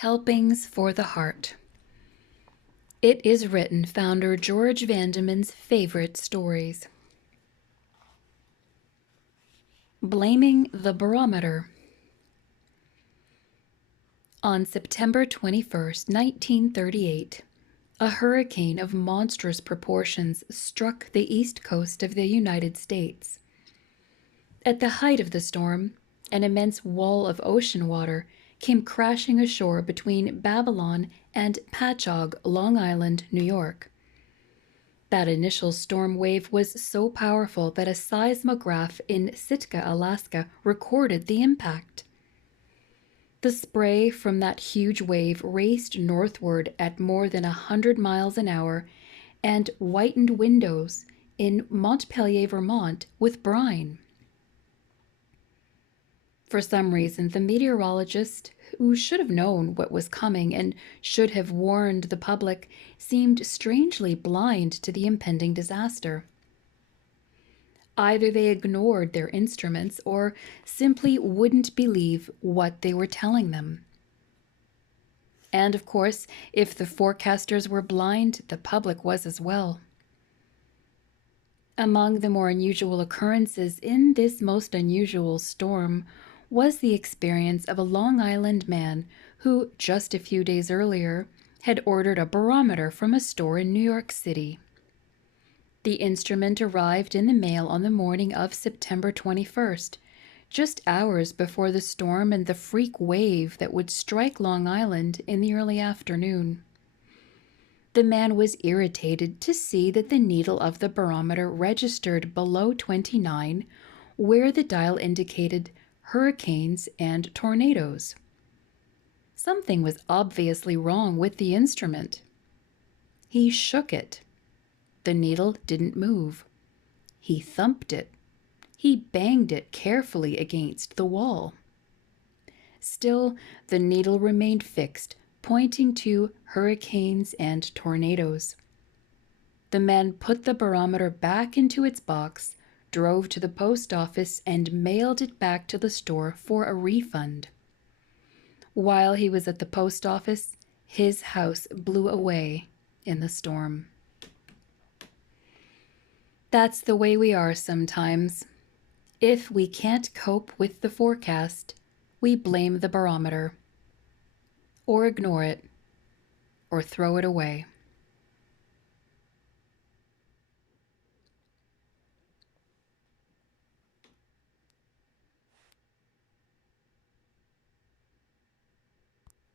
Helpings for the Heart. It is written founder George Vandeman's favorite stories. Blaming the Barometer. On September 21st, 1938, a hurricane of monstrous proportions struck the east coast of the United States. At the height of the storm, an immense wall of ocean water came crashing ashore between Babylon and Patchogue, Long Island, New York. That initial storm wave was so powerful that a seismograph in Sitka, Alaska, recorded the impact. The spray from that huge wave raced northward at more than 100 miles an hour and whitened windows in Montpelier, Vermont, with brine. For some reason, the meteorologist, who should have known what was coming and should have warned the public, seemed strangely blind to the impending disaster. Either they ignored their instruments or simply wouldn't believe what they were telling them. And of course, if the forecasters were blind, the public was as well. Among the more unusual occurrences in this most unusual storm was the experience of a Long Island man who, just a few days earlier, had ordered a barometer from a store in New York City. The instrument arrived in the mail on the morning of September 21st, just hours before the storm and the freak wave that would strike Long Island in the early afternoon. The man was irritated to see that the needle of the barometer registered below 29, where the dial indicated hurricanes and tornadoes. Something was obviously wrong with the instrument. He shook it. The needle didn't move. He thumped it. He banged it carefully against the wall. Still, the needle remained fixed, pointing to hurricanes and tornadoes. The man put the barometer back into its box, drove to the post office, and mailed it back to the store for a refund. While he was at the post office, his house blew away in the storm. That's the way we are sometimes. If we can't cope with the forecast, we blame the barometer, or ignore it, or throw it away.